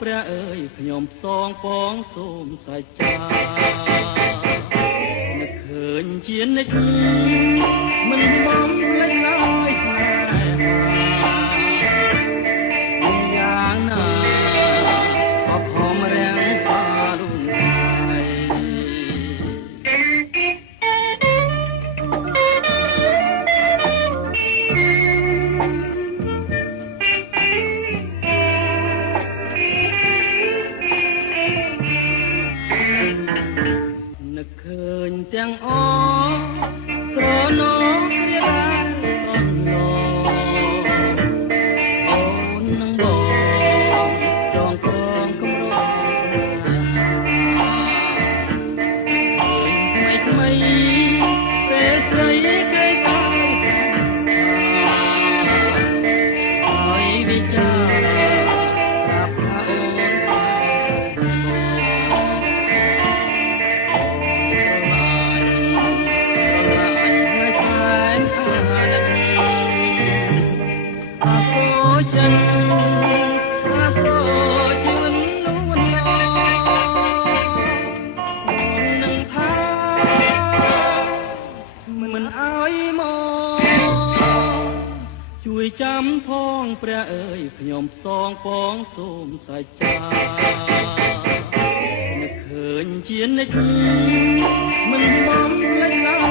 ព្រះអើយខ្ញុំផ្សងពងសូមសច្ចានឹកឃើញជានិច្ចមិនបំភ្លេចឡើយស្នេហាយ៉ាងណាក៏ខំរាំងស្វារុំថ្ងៃនឹកឃើញទាំងអស្រណោគ្រាដែលតន់ឡអូននឹងបងចងក្រងកំរងថ្មីពេលស្រីគេកាយហើយវិចារប្រាប់ថាអូនចិនអាសូជឿនលួនឡនឹងថាមិនអើយមកជួយចាំផងព្រះអើយខ្ញុំផ្សងពងសូមសច្ចានឹកឃើញជានិច្ចមិនបំភ្លេចឡើយ